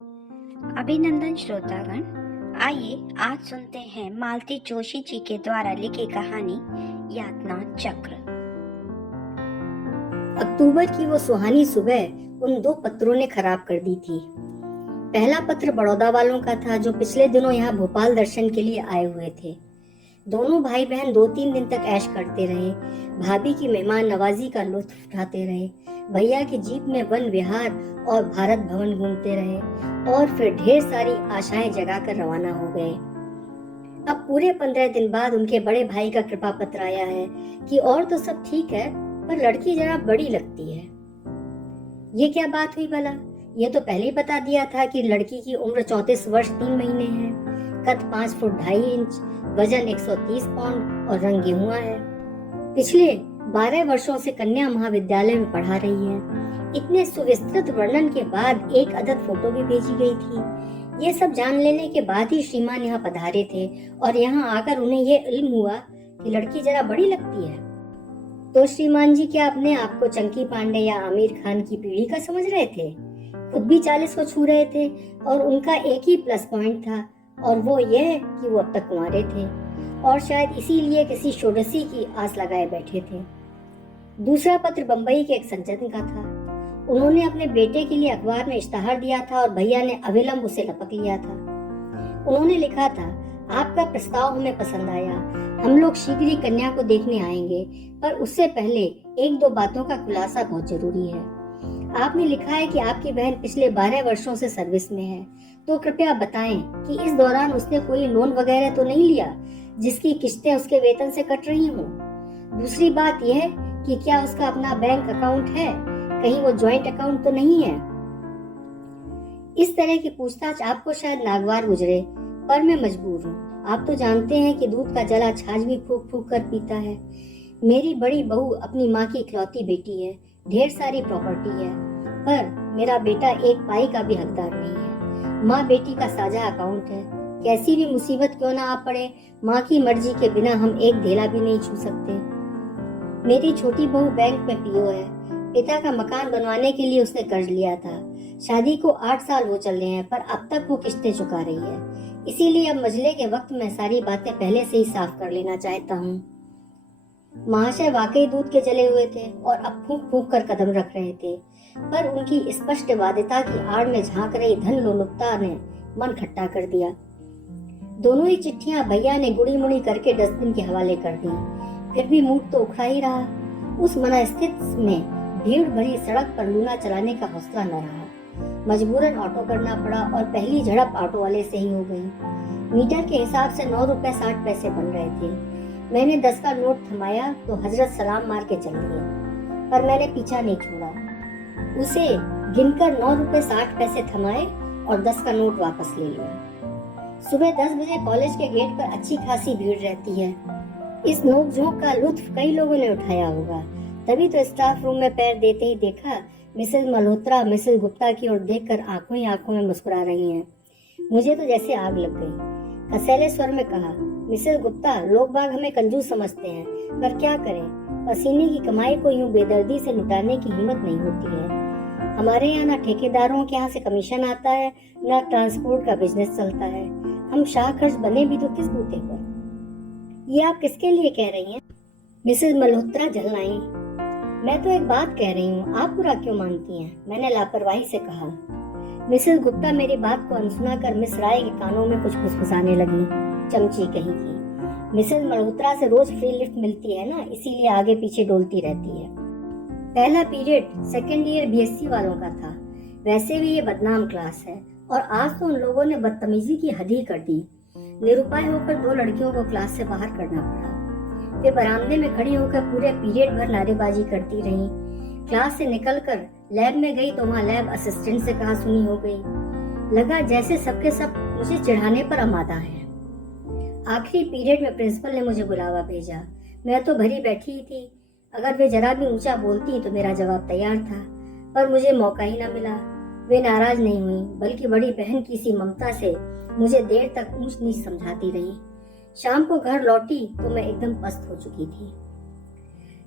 अभिनंदन श्रोतागण। आइए आज सुनते हैं मालती जोशी जी के द्वारा लिखी कहानी यातना चक्र। अक्टूबर की वो सुहानी सुबह उन दो पत्रों ने खराब कर दी थी। पहला पत्र बड़ौदा वालों का था जो पिछले दिनों यहाँ भोपाल दर्शन के लिए आए हुए थे। दोनों भाई बहन 2-3 दिन तक ऐश करते रहे, भाभी की मेहमान नवाजी का लुत्फ उठाते रहे, भैया की जीप में वन विहार और भारत भवन घूमते रहे और फिर ढेर सारी आशाएं जगाकर रवाना हो गए। अब पूरे 15 दिन बाद उनके बड़े भाई का कृपा पत्र आया है कि और तो सब ठीक है, पर लड़की जरा बड़ी लगती है। ये क्या बात हुई भला? ये तो पहले ही बता दिया था कि लड़की की उम्र 34 वर्ष 3 महीने है, कद 5 फुट 2.5 इंच, वजन 130 पाउंड और रंग गेहुआ है। पिछले 12 वर्षों से कन्या महाविद्यालय में पढ़ा रही है। इतने सुविस्तृत वर्णन के बाद एक अदद फोटो भी भेजी गई थी। ये सब जान लेने के बाद ही श्रीमान यहाँ पधारे थे और यहाँ आकर उन्हें ये इल्म हुआ कि लड़की जरा बड़ी लगती है। तो श्रीमान जी क्या अपने आप को चंकी पांडे या आमिर खान की पीढ़ी का समझ रहे थे? खुद भी 40 को छू रहे थे और उनका एक ही प्लस पॉइंट था और वो ये कि वो अब तक कुंवारे थे और शायद इसीलिए किसी षोडशी की आस लगाए बैठे थे। दूसरा पत्र बंबई के एक सज्जन का था। उन्होंने अपने बेटे के लिए अखबार में इश्तहार दिया था और भैया ने अविलंब उसे लपक लिया था। उन्होंने लिखा था, आपका प्रस्ताव हमें पसंद आया, हम लोग शीघ्र ही कन्या को देखने आएंगे, पर उससे पहले 1-2 बातों का खुलासा बहुत जरूरी है। आपने लिखा है कि आपकी बहन पिछले 12 वर्षों से सर्विस में है, तो कृपया बताएं कि इस दौरान उसने कोई लोन वगैरह तो नहीं लिया जिसकी किस्तें उसके वेतन से कट रही हों। दूसरी बात यह कि क्या उसका अपना बैंक अकाउंट है, कहीं वो ज्वाइंट अकाउंट तो नहीं है। इस तरह की पूछताछ आपको शायद नागवार गुजरे, पर मैं मजबूर हूँ। आप तो जानते हैं कि दूध का जला छाछ भी फूक फूक कर पीता है। मेरी बड़ी बहू अपनी माँ की इकलौती बेटी है, ढेर सारी प्रॉपर्टी है, पर मेरा बेटा एक पाई का भी हकदार नहीं है। माँ बेटी का साझा अकाउंट है। कैसी भी मुसीबत क्यों ना आ पड़े, माँ की मर्जी के बिना हम एक ढेला भी नहीं छू सकते। मेरी छोटी बहू बैंक में पीओ है। पिता का मकान बनवाने के लिए उसने कर्ज लिया था। शादी को 8 साल हो चले हैं, पर अब तक वो किस्तें चुका रही है। इसीलिए अब मजले के वक्त में सारी बातें पहले से ही साफ कर लेना चाहता हूँ। महाशय वाकई दूध के जले हुए थे और अब फूंक फूंक कर कदम रख रहे थे, पर उनकी स्पष्ट वादिता की आड़ में झांक रही धन लोलुपता ने मन खट्टा कर दिया। दोनों ही चिट्ठियां भैया ने गुड़ी मुड़ी करके डस्टबिन के हवाले कर दी। फिर भी मूड तो उखड़ा ही रहा। उस मनस्थिति में भीड़ भरी सड़क पर लूना चलाने का हौसला न रहा। मजबूरन ऑटो करना पड़ा और पहली झड़प ऑटो वाले से ही हो गई। मीटर के हिसाब से 9 रुपए 60 पैसे बन रहे थे। मैंने 10 का नोट थमाया तो हजरत सलाम मार के चल दिए, पर मैंने पीछा नहीं छोड़ा। उसे गिनकर 9 रुपए 60 पैसे थमाए और 10 का नोट वापस ले लिया। सुबह 10 बजे कॉलेज के गेट पर अच्छी खासी भीड़ रहती है। इस नोक-झोंक का लुत्फ कई लोगों ने उठाया होगा। तभी तो स्टाफ रूम में पैर देते ही देखा मिसेस मल्होत्रा मिसेस गुप्ता की ओर देखकर आंखों ही आंखों में मुस्कुरा रही हैं। मुझे तो जैसे आग लग गई। कसैले स्वर में कहा, मिसेस गुप्ता, लोग बाग हमें कंजूस समझते हैं, पर क्या करें, पसीने की कमाई को यूं बेदर्दी से लुटाने की हिम्मत नहीं होती है। हमारे यहाँ ना ठेकेदारों के यहाँ से कमीशन आता है, ना ट्रांसपोर्ट का बिजनेस चलता है। हम शाह खर्च बने भी तो किस बूते पर। ये आप किसके लिए कह रही हैं? मिसेस मल्होत्रा झल्लाईं। मैं तो एक बात कह रही हूँ, आप बुरा क्यों मानती हैं? मैंने लापरवाही से कहा। मिसेस गुप्ता मेरी बात को अनसुना कर मिस राय के कानों में कुछ फुसफुसाने लगी। चमची कहीं की। मिसेस मल्होत्रा से रोज फ्री लिफ्ट मिलती है ना, इसीलिए आगे पीछे डोलती रहती है। पहला पीरियड सेकेंड ईयर बीएससी वालों का था। वैसे भी ये बदनाम क्लास है और आज तो उन लोगों ने बदतमीजी की हद ही कर दी। निरुपाय होकर 2 लड़कियों को क्लास से बाहर करना पड़ा। वे बरामदे में खड़ी होकर पूरे पीरियड भर नारेबाजी करती रहीं। क्लास से निकलकर लैब में गई तो वहाँ लैब असिस्टेंट से कहा सुनी हो गई। लगा जैसे सबके सब मुझे चिढ़ाने पर आमादा है। आखिरी पीरियड में प्रिंसिपल ने मुझे बुलावा भेजा। मैं तो भरी बैठी ही थी। अगर वे जरा भी ऊंचा बोलती तो मेरा जवाब तैयार था, पर मुझे मौका ही न मिला। वे नाराज नहीं हुई, बल्कि बड़ी बहन की सी ममता से मुझे देर तक ऊंच नीच समझाती रही। शाम को घर लौटी तो मैं एकदम पस्त हो चुकी थी।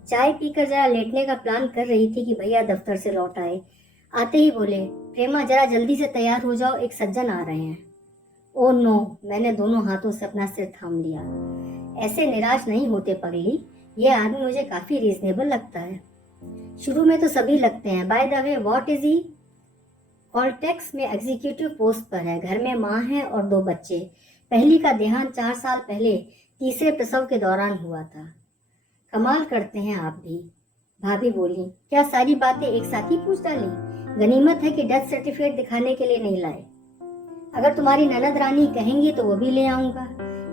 चाय पीकर जरा लेटने का प्लान कर रही थी कि भैया दफ्तर से लौट आए। आते ही बोले, प्रेमा जरा जल्दी से तैयार हो जाओ, एक सज्जन आ रहे हैं। ओ नो, मैंने दोनों हाथों से अपना सिर थाम लिया। ऐसे निराश नहीं होते पगली, ये आदमी मुझे काफी रीजनेबल लगता है। शुरू में तो सभी लगते हैं। By the way, what is he? Caltex में एग्जीक्यूटिव पोस्ट पर है, घर में माँ है और 2 बच्चे। पहली का देहांत 4 साल पहले तीसरे प्रसव के दौरान हुआ था। कमाल करते हैं आप भी, भाभी बोली। क्या सारी बातें एक साथ ही पूछ डाली? गनीमत है कि डेथ सर्टिफिकेट दिखाने के लिए नहीं लाए। अगर तुम्हारी ननद रानी कहेंगी तो वो भी ले आऊंगा।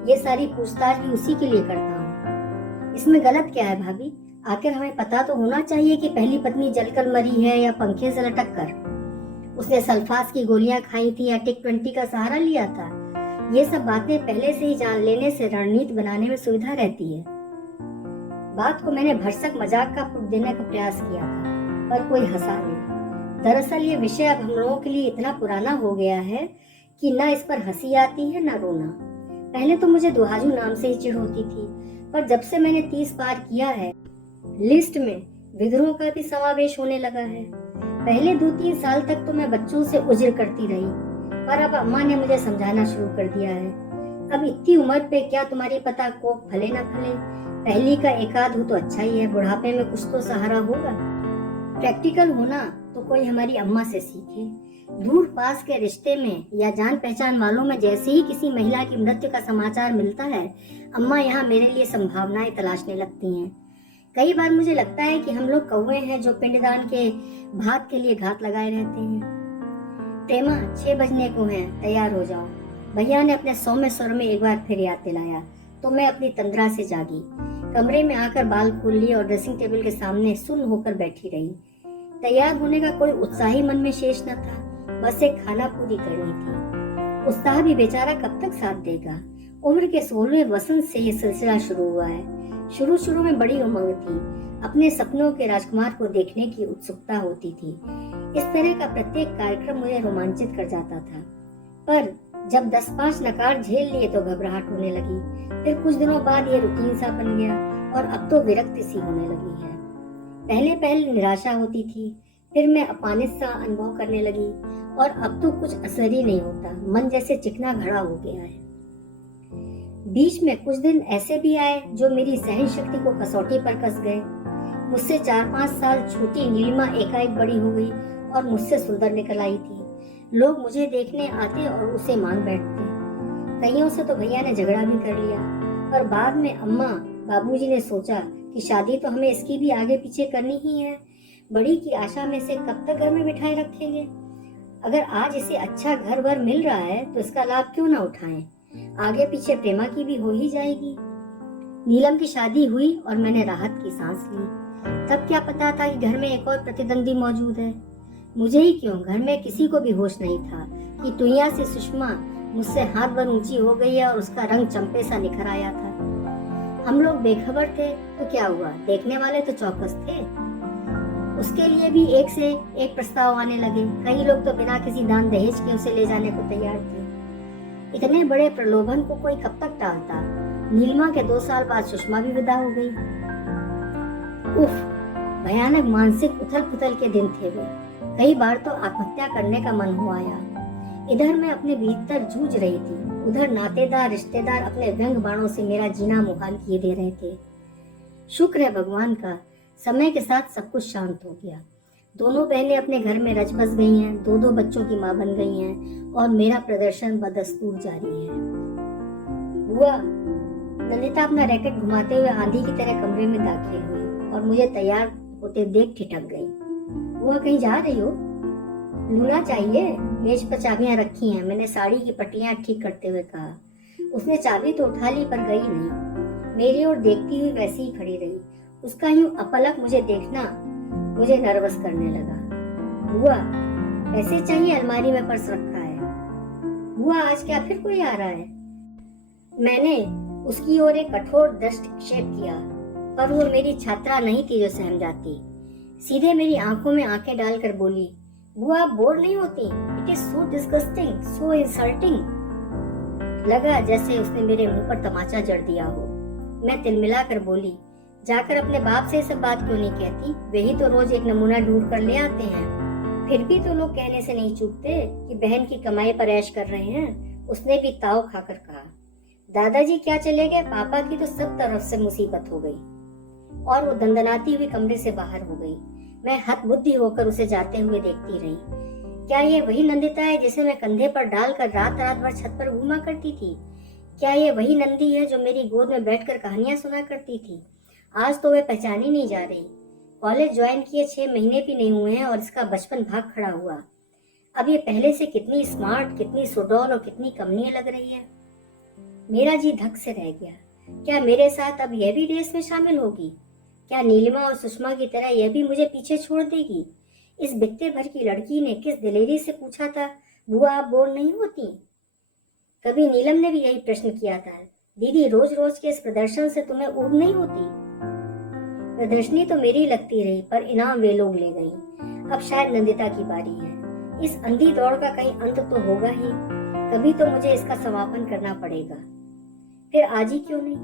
ये सारी पूछताछ भी उसी के लिए करता हूँ। इसमें गलत क्या है भाभी? आखिर हमें पता तो होना चाहिए कि पहली पत्नी जलकर मरी है या पंखे से लटक कर। उसने सल्फास की गोलियां खाई थी या टिक 20 का सहारा लिया था। ये सब बातें पहले से ही जान लेने से रणनीति बनाने में सुविधा रहती है। बात को मैंने भरसक मजाक का प्रूफ देने का प्रयास किया था, पर कोई हंसा नहीं। दरअसल ये विषय अब हम लोगों के लिए इतना पुराना हो गया है कि ना इस पर हंसी आती है ना रोना। पहले तो मुझे दुहाजू नाम से ही चिढ़ होती थी, पर जब से मैंने 30 पार किया है, लिस्ट में विद्रोह का भी समावेश होने लगा है। पहले 2-3 साल तक तो मैं बच्चों से उजिर करती रही, पर अब अम्मा ने मुझे समझाना शुरू कर दिया है। अब इतनी उम्र पे क्या तुम्हारी पता को फले ना फले, पहली का एकाध हो तो अच्छा ही है, बुढ़ापे में कुछ तो सहारा होगा। प्रैक्टिकल होना तो कोई हमारी अम्मा से सीखे। दूर पास के रिश्ते में या जान पहचान वालों में जैसे ही किसी महिला की मृत्यु का समाचार मिलता है, अम्मा यहाँ मेरे लिए संभावनाएं तलाशने लगती हैं। कई बार मुझे लगता है कि हम लोग कौवे हैं जो पिंडदान के भात के लिए घात लगाए रहते हैं। प्रेमा, 6 बजने को हैं, तैयार हो जाओ। भैया ने अपने सौम्य स्वर में एक बार फिर याद दिलाया तो मैं अपनी तंद्रा से जागी। कमरे में आकर बाल खोल लिए और ड्रेसिंग टेबल के सामने सुन्न होकर बैठी रही। तैयार होने का कोई उत्साह ही मन में शेष न था, बस एक खाना पूरी करनी थी। उत्साह भी बेचारा कब तक साथ देगा? उम्र के 16वें वसंत से ये सिलसिला शुरू हुआ है। शुरू में बड़ी उमंग थी, अपने सपनों के राजकुमार को देखने की उत्सुकता होती थी। इस तरह का प्रत्येक कार्यक्रम मुझे रोमांचित कर जाता था, पर जब 10-5 नकार झेल लिए तो घबराहट होने लगी। फिर कुछ दिनों बाद ये रूटीन सा बन गया और अब तो विरक्ति सी होने लगी है। पहले निराशा होती थी, फिर मैं अपमानित सा अनुभव करने लगी और अब तो कुछ असर ही नहीं होता, मन जैसे चिकना घड़ा हो गया है। बीच में कुछ दिन ऐसे भी आए जो मेरी सहन शक्ति को कसौटी पर कस गए। मुझसे 4-5 साल छोटी नीलिमा एकाएक बड़ी हो गई और मुझसे सुंदर निकल आई थी। लोग मुझे देखने आते और उसे मान बैठते। कईयों से तो भैया ने झगड़ा भी कर लिया, पर बाद में अम्मा बाबूजी ने सोचा कि शादी तो हमें इसकी भी आगे पीछे करनी ही है। बड़ी की आशा में से कब तक घर में बिठाए रखेंगे? अगर आज इसे अच्छा घर वर मिल रहा है तो इसका लाभ क्यों ना उठाएं? आगे पीछे प्रेमा की भी हो ही जाएगी। नीलम की शादी हुई और मैंने राहत की सांस ली। तब क्या पता था कि घर में एक और प्रतिद्वंदी मौजूद है। मुझे ही क्यों, घर में किसी को भी होश नहीं था कि टुइया से सुषमा मुझसे हाथ भर ऊंची हो गई है और उसका रंग चंपे सा निखर आया था। हम लोग बेखबर थे तो क्या हुआ, देखने वाले तो चौकस थे। उसके लिए भी एक से एक प्रस्ताव आने लगे। कई लोग तो बिना किसी दान दहेज के उसे ले जाने को तैयार थे। इतने बड़े प्रलोभन को कोई कब तक टालता? नीलिमा के 2 साल बाद सुषमा भी विदा हो गई। उफ, भयानक मानसिक उथल पुथल के दिन थे वे। कई बार तो आत्महत्या करने का मन हो आया। इधर मैं अपने भीतर जूझ रही थी, उधर नातेदार रिश्तेदार अपने व्यंग बाणों से मेरा जीना मुहाल किए दे रहे थे। शुक्र है भगवान का, समय के साथ सब कुछ शांत हो गया। दोनों बहनें अपने घर में रच बस गई हैं, 2-2 बच्चों की मां बन गई हैं और मेरा प्रदर्शन बदस्तूर जारी है। बुआ, नंदिता अपना रैकेट घुमाते हुए आंधी की तरह कमरे में दाखिल हुई और मुझे तैयार होते देख ठिठक गई। बुआ, कहीं जा रही हो? लूना चाहिए, मेज पर चाबियां रखी हैं, मैंने साड़ी की पट्टियां ठीक करते हुए कहा। उसने चाबी तो उठा ली पर गई नहीं, मेरी ओर देखती हुई वैसी ही खड़ी रही। उसका यूं अपलक मुझे देखना मुझे नर्वस करने लगा। बुआ, पैसे चाहिए, अलमारी में पर्स रखा है। बुआ, आज क्या फिर कोई आ रहा है? मैंने उसकी ओर एक कठोर दृष्टिक्षेप किया, पर वो मेरी छात्रा नहीं थी जो सहम जाती। सीधे मेरी आंखों में आंखें डालकर बोली, बुआ, आप बोर नहीं होती? It is so disgusting, so insulting. लगा जैसे उसने मेरे मुंह पर तमाचा जड़ दिया हो। मैं तिलमिला कर बोली, जाकर अपने बाप से सब बात क्यों नहीं कहती? वे ही तो रोज एक नमूना ढूंढ कर ले आते हैं। फिर भी तो लोग कहने से नहीं चूकते कि बहन की कमाई पर ऐश कर रहे हैं। उसने भी ताव खाकर कहा। दादाजी क्या चले गए, पापा की तो सब तरफ से मुसीबत हो गई और वो दंदनाती हुई कमरे से बाहर हो गई। मैं हतबुद्धि होकर उसे जाते हुए देखती रही। क्या ये वही नंदिता है जिसे मैं कंधे पर डालकर रात रात भर छत पर घूमा करती थी? क्या ये वही नंदी है जो मेरी गोद में बैठकर कहानियां सुना करती थी? आज तो वह पहचानी नहीं जा रही। कॉलेज ज्वाइन किए 6 महीने भी नहीं हुए हैं और इसका बचपन भाग खड़ा हुआ। अब ये पहले से कितनी स्मार्ट, कितनी सुडौल और कितनी कमनीय लग रही है। मेरा जी धक से रह गया। क्या मेरे साथ अब यह भी रेस में शामिल होगी? क्या नीलिमा और सुषमा की तरह यह भी मुझे पीछे छोड़ देगी? इस बित्ते भर की लड़की ने किस दिलेरी से पूछा था, बुआ आप बोर नहीं होती? कभी नीलम ने भी यही प्रश्न किया था, दीदी रोज रोज के इस प्रदर्शन से तुम्हें ऊब नहीं होती? प्रदर्शनी तो मेरी लगती रही, पर इनाम वे लोग ले गई। अब शायद नंदिता की बारी है। इस अंधी दौड़ का कहीं अंत तो होगा ही। कभी तो मुझे इसका समापन करना पड़ेगा। फिर आज ही क्यों नहीं?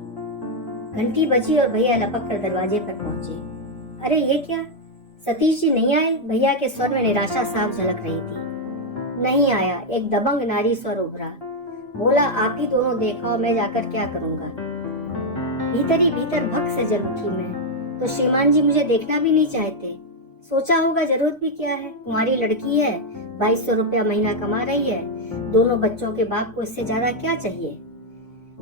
घंटी बजी और भैया लपक कर दरवाजे पर पहुंचे। अरे ये क्या, सतीश जी नहीं आए? भैया के स्वर में निराशा साफ झलक रही थी। नहीं आया, एक दबंग नारी स्वर उभरा। बोला आप ही दोनों देखा, मैं जाकर क्या करूंगा? भीतर ही भीतर भक से जल उठी मैं। तो श्रीमान जी मुझे देखना भी नहीं चाहते। सोचा होगा जरूरत भी क्या है, कुंवारी लड़की है, 2200 रुपया महीना कमा रही है, दोनों बच्चों के बाप को इससे ज्यादा क्या चाहिए?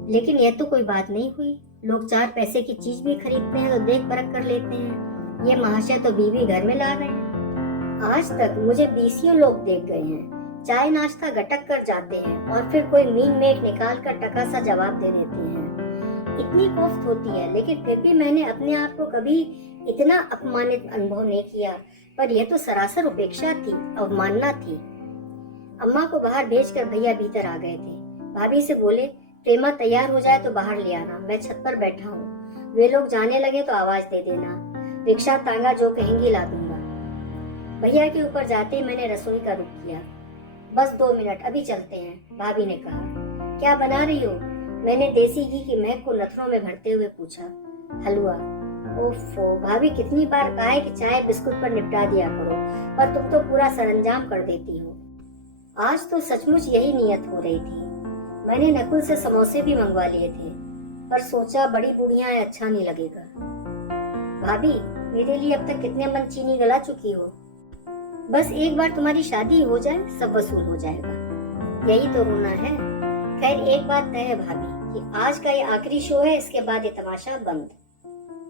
लेकिन यह तो कोई बात नहीं हुई। लोग 4 पैसे की चीज भी खरीदते हैं तो देख परख कर लेते हैं। ये महाशय तो बीवी घर में ला रहे हैं। आज तक मुझे 20 लोग देख गए हैं। चाय नाश्ता गटक कर जाते हैं और फिर कोई मीन मेट निकाल कर टका सा जवाब दे देते हैं। इतनी कोफ्त होती है, लेकिन फिर भी मैंने अपने आप को कभी इतना अपमानित अनुभव नहीं किया। पर यह तो सरासर उपेक्षा थी, अवमानना थी। अम्मा को बाहर भेजकर भैया भीतर आ गए थे। भाभी से बोले प्रेमा तैयार हो जाए तो बाहर ले आना, मैं छत पर बैठा हूँ। वे लोग जाने लगे तो आवाज दे देना, रिक्शा तांगा जो कहेंगी ला दूंगा। भैया के ऊपर जाते मैंने रसोई का रुख किया। बस 2 मिनट, अभी चलते हैं, भाभी ने कहा। क्या बना रही हो? मैंने देसी घी की महक को नथनों में भरते हुए पूछा। हलवा। ओफो, भाभी कितनी बार कहा है कि चाय बिस्कुट पर निपटा दिया करो, पर तुम तो पूरा सरंजाम कर देती हो। आज तो सचमुच यही नियत हो रही थी। मैंने नकुल से समोसे भी मंगवा लिए थे, पर सोचा बड़ी बुढ़िया है, अच्छा नहीं लगेगा। भाभी मेरे लिए अब तक कितने मन चीनी गला चुकी हो। बस एक बार तुम्हारी शादी हो जाए, सब वसूल हो जाएगा। यही तो रोना है। खैर एक बात तय है भाभी कि आज का ये आखिरी शो है, इसके बाद ये तमाशा बंद।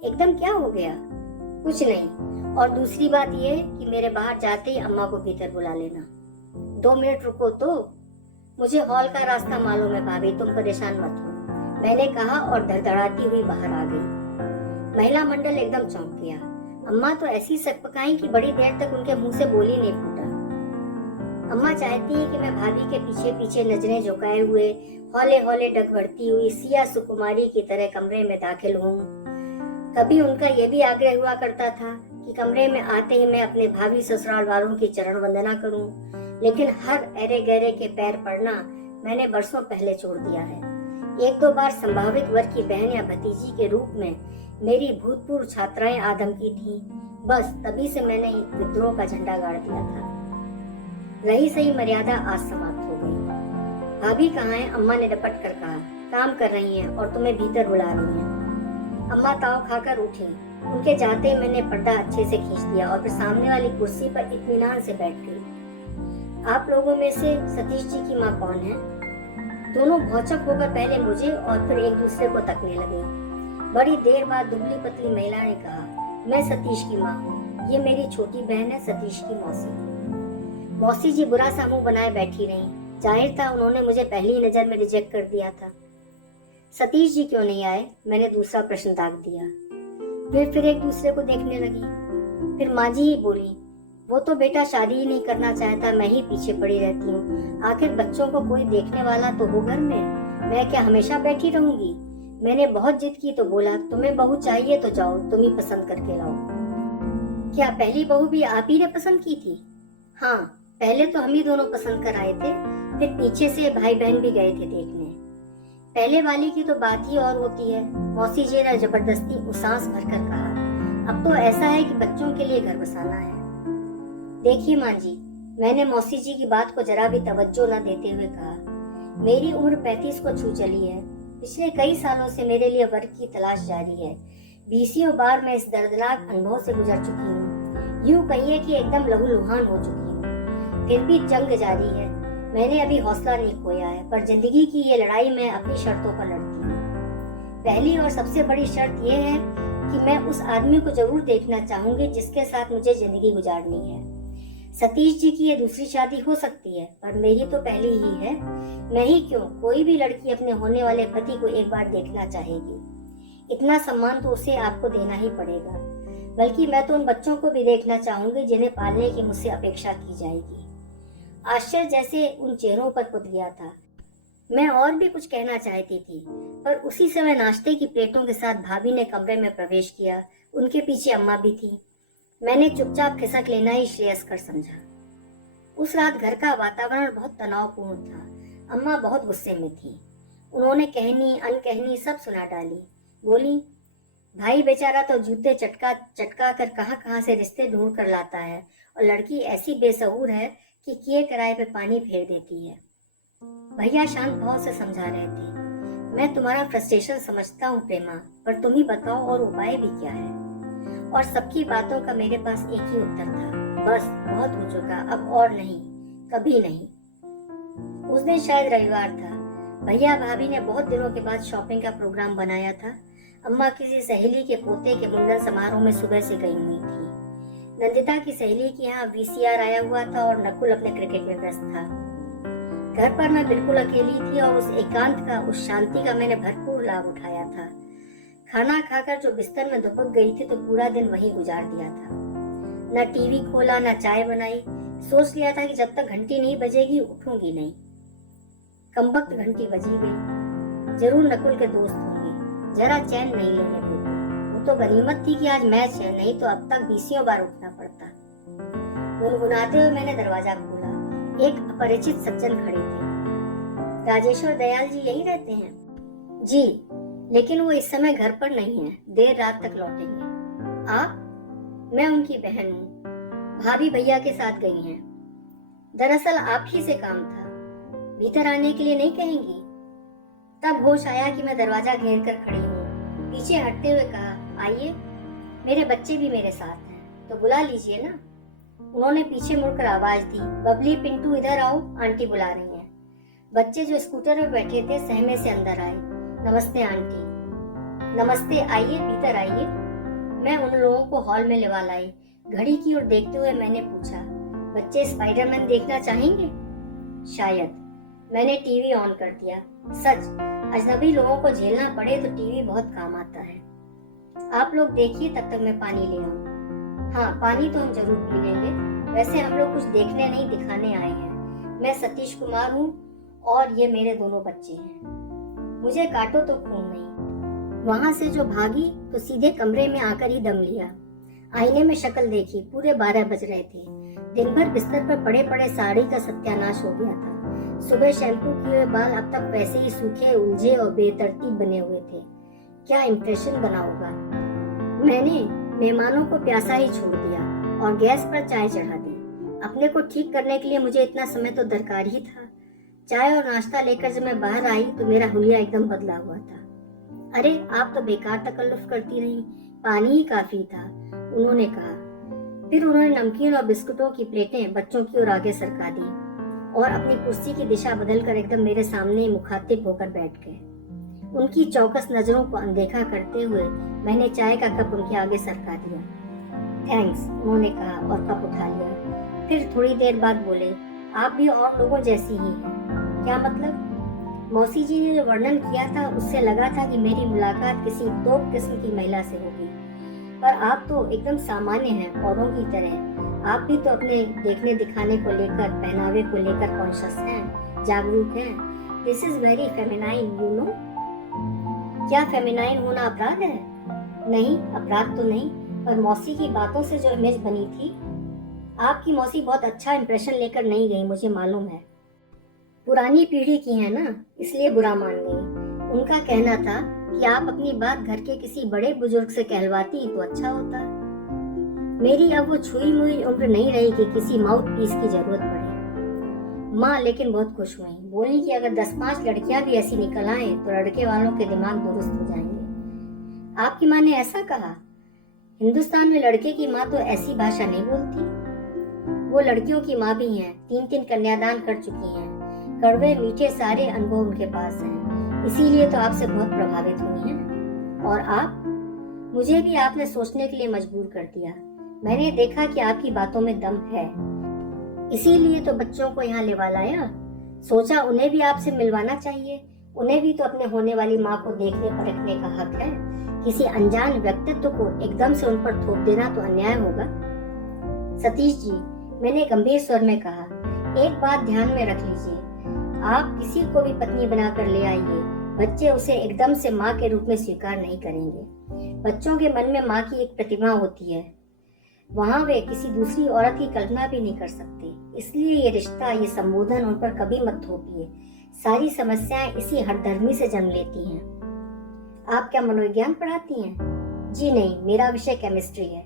एकदम क्या हो गया? कुछ नहीं। और दूसरी बात ये कि मेरे बाहर जाते ही अम्मा को भीतर बुला लेना। 2 मिनट रुको तो। मुझे हॉल का रास्ता मालूम है भाभी, तुम परेशान मत हो, मैंने कहा और धड़धड़ाती हुई बाहर आ गई। महिला मंडल एकदम चौंक गया। अम्मा तो ऐसी सकपकाई कि बड़ी देर तक उनके मुंह से बोली नहीं फूटा। अम्मा चाहती है कि मैं भाभी के पीछे पीछे नजरें झुकाए हुए हौले हौले डगमगती हुई सिया सुकुमारी की तरह कमरे में दाखिल हूँ। कभी उनका यह भी आग्रह हुआ करता था कि कमरे में आते ही मैं अपने भाभी ससुराल वालों की चरण वंदना करूं, लेकिन हर अरे गहरे के पैर पड़ना मैंने बरसों पहले छोड़ दिया है। 1-2 बार संभावित वर की बहन या भतीजी के रूप में मेरी भूतपूर्व छात्राएं आदम की थी। बस तभी से मैंने विद्रोह का झंडा गाड़ दिया था। रही सही मर्यादा आज समाप्त हो गई। भाभी कहाँ है? अम्मा ने डपट कर कहा। काम कर रही हैं और तुम्हें भीतर बुला रही हैं। अम्मा ताव खाकर उठी। उनके जाते ही मैंने पर्दा अच्छे से खींच दिया और फिर सामने वाली कुर्सी पर इत्मीनान से बैठ गई। आप लोगों में से सतीश जी की माँ कौन है? दोनों भौचक होकर पहले मुझे और फिर एक दूसरे को तकने लगे। बड़ी देर बाद दुबली पतली महिला ने कहा, मैं सतीश की माँ हूँ, ये मेरी छोटी बहन है सतीश की मौसी। मौसी जी बुरा सा मुंह बनाए बैठी रही। जाहिर था उन्होंने मुझे पहली नजर में रिजेक्ट कर दिया था। सतीश जी क्यों नहीं आए? मैंने दूसरा प्रश्न दाग दिया। वे फिर एक दूसरे को देखने लगी। फिर माँ जी ही बोली, वो तो बेटा शादी ही नहीं करना चाहता, मैं ही पीछे पड़ी रहती हूँ। आखिर बच्चों को कोई देखने वाला तो हो घर में, मैं क्या हमेशा बैठी रहूंगी? मैंने बहुत जिद की तो बोला, तुम्हें बहू चाहिए तो जाओ, तुम ही पसंद करके लाओ। क्या पहली बहू भी आप ही ने पसंद की थी? हाँ, पहले तो हम ही दोनों पसंद कर आए थे, फिर पीछे से भाई बहन भी गए थे देखने। पहले वाली की तो बात ही और होती है, मौसी जी ने जबरदस्ती उसास भरकर कहा। अब तो ऐसा है कि बच्चों के लिए घर बसाना है। देखिए माँ जी, मैंने मौसी जी की बात को जरा भी तवज्जो न देते हुए कहा, मेरी उम्र 35 को छू चली है। पिछले कई सालों से मेरे लिए वर्क की तलाश जारी है। 20 बार मैं इस दर्दनाक अनुभव से गुजर चुकी हूँ। यूं कहिए कि एकदम लहूलुहान हो चुकी हूँ। फिर भी जंग जारी है। मैंने अभी हौसला नहीं खोया है, पर जिंदगी की ये लड़ाई मैं अपनी शर्तों पर लड़ती हूँ। पहली और सबसे बड़ी शर्त यह है कि मैं उस आदमी को जरूर देखना चाहूंगी जिसके साथ मुझे जिंदगी गुजारनी है। सतीश जी की ये दूसरी शादी हो सकती है, पर मेरी तो पहली ही है। मैं ही क्यों, कोई भी लड़की अपने होने वाले पति को एक बार देखना चाहेगी। इतना सम्मान तो उसे आपको देना ही पड़ेगा। बल्कि मैं तो उन बच्चों को भी देखना चाहूंगी जिन्हें पालने की मुझसे अपेक्षा की जाएगी। आश्चर्य जैसे उन चेहरों पर पुत गया था। मैं और भी कुछ कहना चाहती थी, पर उसी समय नाश्ते की प्लेटों के साथ भाभी ने कमरे में प्रवेश किया। उनके पीछे अम्मा भी थी। मैंने चुपचाप खिसक लेना ही श्रेयस्कर समझा। उस रात घर का वातावरण बहुत तनावपूर्ण था। अम्मा बहुत गुस्से में थी। उन्होंने कहनी अनकहनी सब सुना डाली। बोली, भाई बेचारा तो जूते चटका चटका कर कहाँ कहाँ से रिश्ते ढूंढ कर लाता है, और लड़की ऐसी बेसहूर है कि किए कराए पे पानी फेर देती है। भैया शांत भाव से समझा रहे थे। मैं तुम्हारा फ्रस्ट्रेशन समझता हूँ प्रेमा, पर तुम ही बताओ और उपाय भी क्या है। और सबकी बातों का मेरे पास एक ही उत्तर था, बस बहुत हो चुका, अब और नहीं, कभी नहीं। उस दिन शायद रविवार था। भैया भाभी ने बहुत दिनों के बाद शॉपिंग का प्रोग्राम बनाया था। अम्मा किसी सहेली के पोते के मुंडन समारोह में सुबह से गई हुई थी। नंदिता की सहेली के यहाँ वीसीआर आया हुआ था और नकुल अपने क्रिकेट में व्यस्त था। घर पर मैं बिल्कुल अकेली थी और उस एकांत का, उस शांति का मैंने भरपूर लाभ उठाया था। खाना खाकर जो बिस्तर में दुबक गई थी तो पूरा दिन वहीं गुजार दिया था। न टीवी खोला, न चाय बनाई। सोच लिया था कि जब तक घंटी नहीं बजेगी उठूंगी नहीं। कमबख्त घंटी बजी गई। जरूर नकुल के दोस्त होंगे, जरा चैन नहीं लेने देते। वो तो गनीमत थी कि आज मैच है, नहीं तो अब तक 20 बार उठना पड़ता। गुनगुनाते हुए मैंने दरवाजा खोला। एक अपरिचित सज्जन खड़े थे। राजेश्वर दयाल जी यही रहते हैं? जी, लेकिन वो इस समय घर पर नहीं है, देर रात तक लौटेंगे। आप? मैं उनकी बहन हूँ। भाभी भैया के साथ गई हैं। दरअसल आप ही से काम था। भीतर आने के लिए नहीं कहेंगी? तब होश आया कि मैं दरवाजा घेर कर खड़ी हूँ। पीछे हटते हुए कहा, आइए, मेरे बच्चे भी मेरे साथ हैं, तो बुला लीजिए ना। उन्होंने पीछे मुड़कर आवाज दी, बबली, पिंटू इधर आओ, आंटी बुला रही हैं। बच्चे जो स्कूटर में बैठे थे सहमे से अंदर आए। नमस्ते आंटी। नमस्ते, आइए भीतर आइए। मैं उन लोगों को हॉल में लेवा लाई। घड़ी की ओर देखते हुए मैंने पूछा, बच्चे स्पाइडरमैन देखना चाहेंगे? शायद। मैंने टीवी ऑन कर दिया। सच, अजनबी लोगों को झेलना पड़े तो टीवी बहुत काम आता है। आप लोग देखिए, तब तक मैं पानी ले आऊं। हाँ, पानी तो हम जरूर पी लेंगे। वैसे हम लोग कुछ देखने नहीं दिखाने आए हैं। मैं सतीश कुमार हूँ और ये मेरे दोनों बच्चे हैं। मुझे काटो तो खून नहीं। वहां से जो भागी तो सीधे कमरे में आकर ही दम लिया। आईने में शक्ल देखी, पूरे 12 बज रहे थे। दिन भर बिस्तर पर पड़े पड़े साड़ी का सत्यानाश हो गया था। सुबह शैम्पू किए हुए बाल अब तक वैसे ही सूखे, उलझे और बेतरतीब बने हुए थे। क्या इम्प्रेशन बना होगा। मैंने मेहमानों को प्यासा ही छोड़ दिया और गैस पर चाय चढ़ा दी। अपने को ठीक करने के लिए मुझे इतना समय तो दरकार ही था। चाय और नाश्ता लेकर जब मैं बाहर आई तो मेरा हुलिया एकदम बदला हुआ था। अरे, आप तो बेकार तकल्लुफ करती रही, पानी ही काफी था, उन्होंने कहा। फिर उन्होंने नमकीन और बिस्कुटों की प्लेटें बच्चों की ओर आगे सरका दी और अपनी कुर्सी की दिशा बदलकर एकदम मेरे सामने मुखातिब होकर बैठ गए। उनकी चौकस नजरों को अनदेखा करते हुए मैंने चाय का कप उनके आगे सरका दिया। थैंक्स, उन्होंने कहा और कप उठा लिया। फिर थोड़ी देर बाद बोले, आप भी और लोगों जैसी ही हैं। क्या मतलब? मौसी जी ने जो वर्णन किया था उससे लगा था कि मेरी मुलाकात किसी तोप किस्म की महिला से होगी, पर आप तो एकदम सामान्य हैं, औरों की तरह। आप भी तो अपने देखने दिखाने को लेकर, पहनावे को लेकर कॉन्शियस हैं, जागरूक हैं। This is very feminine, you know. क्या फेमिनाइन होना अपराध है? नहीं, अपराध तो नहीं, पर मौसी की बातों से जो इमेज बनी थी। आपकी मौसी बहुत अच्छा इंप्रेशन लेकर नहीं गई, मुझे मालूम है। पुरानी पीढ़ी की है ना, इसलिए बुरा मान गई। उनका कहना था कि आप अपनी बात घर के किसी बड़े बुजुर्ग से कहलवाती तो अच्छा होता। मेरी अब वो छुई मुई उम्र नहीं रही कि किसी माउथ पीस की जरूरत पड़े। माँ लेकिन बहुत खुश हुई, बोली कि अगर 10-5 लड़कियां भी ऐसी निकल आए तो लड़के वालों के दिमाग दुरुस्त हो जाएंगे। आपकी माँ ने ऐसा कहा? हिंदुस्तान में लड़के की माँ तो ऐसी भाषा नहीं बोलती। वो लड़कियों की माँ भी हैं, 3-3 कन्यादान कर चुकी हैं, कड़वे मीठे सारे अनुभव उनके पास हैं, इसीलिए तो आपसे बहुत प्रभावित हुई हैं। और आप? मुझे भी आपने सोचने के लिए मजबूर कर दिया। मैंने देखा कि आपकी बातों में दम है, इसीलिए तो बच्चों को यहाँ लेवा लाया। सोचा उन्हें भी आपसे मिलवाना चाहिए, उन्हें भी तो अपने होने वाली माँ को देखने परखने का हक है। किसी अनजान व्यक्तित्व को एकदम से उन पर थोप देना तो अन्याय होगा। सतीश जी, मैंने गंभीर स्वर में कहा, एक बात ध्यान में रख लीजिए, आप किसी को भी पत्नी बनाकर ले आइए, बच्चे उसे एकदम से माँ के रूप में स्वीकार नहीं करेंगे। बच्चों के मन में माँ की एक प्रतिमा होती है, वहाँ वे किसी दूसरी औरत की कल्पना भी नहीं कर सकते। इसलिए ये रिश्ता, ये संबोधन उन पर कभी मत थोपिए। सारी समस्याएं इसी हठधर्मी से जन्म लेती हैं। आप क्या मनोविज्ञान पढ़ाती हैं? जी नहीं, मेरा विषय केमिस्ट्री है।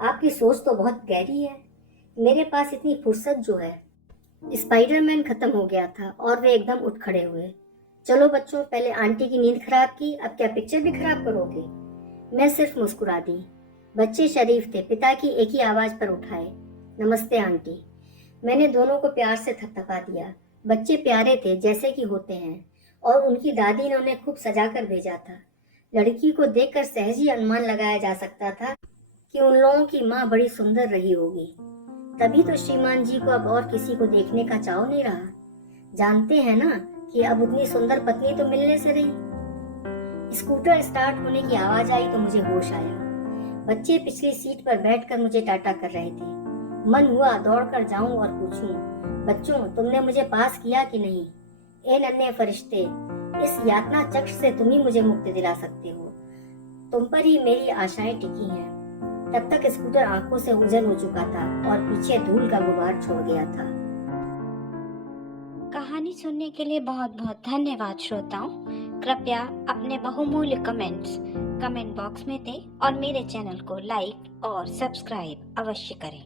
आपकी सोच तो बहुत गहरी है। मेरे पास इतनी फुर्सत जो है। स्पाइडरमैन खत्म हो गया था और वे एकदम उठ खड़े हुए। चलो बच्चों, पहले आंटी की नींद खराब की, अब क्या पिक्चर भी खराब करोगे? मैं सिर्फ मुस्कुरा दी। बच्चे शरीफ थे, पिता की एक ही आवाज पर उठाए, नमस्ते आंटी। मैंने दोनों को प्यार से थपथपा दिया। बच्चे प्यारे थे, जैसे कि होते हैं, और उनकी दादी ने उन्हें खूब सजा कर भेजा था। लड़की को देखकर सहज ही अनुमान लगाया जा सकता था कि उन लोगों की माँ बड़ी सुंदर रही होगी। तभी तो श्रीमान जी को अब और किसी को देखने का चाव नहीं रहा। जानते हैं ना कि अब उतनी सुंदर पत्नी तो मिलने से रही। स्कूटर स्टार्ट होने की आवाज आई तो मुझे होश आया। बच्चे पिछली सीट पर बैठकर मुझे टाटा कर रहे थे। मन हुआ दौड़कर जाऊं और पूछूं, बच्चों तुमने मुझे पास किया कि नहीं? ए नन्हे फरिश्ते, इस यातना चक्र से तुम ही मुझे मुक्ति दिला सकते हो। तुम पर ही मेरी आशाएं टिकी हैं। तब तक स्कूटर आंखों से ओझल हो चुका था और पीछे धूल का गुबार छोड़ गया था। कहानी सुनने के लिए बहुत बहुत धन्यवाद श्रोताओं। कृपया अपने बहुमूल्य कमेंट्स कमेंट बॉक्स में दें और मेरे चैनल को लाइक और सब्सक्राइब अवश्य करें।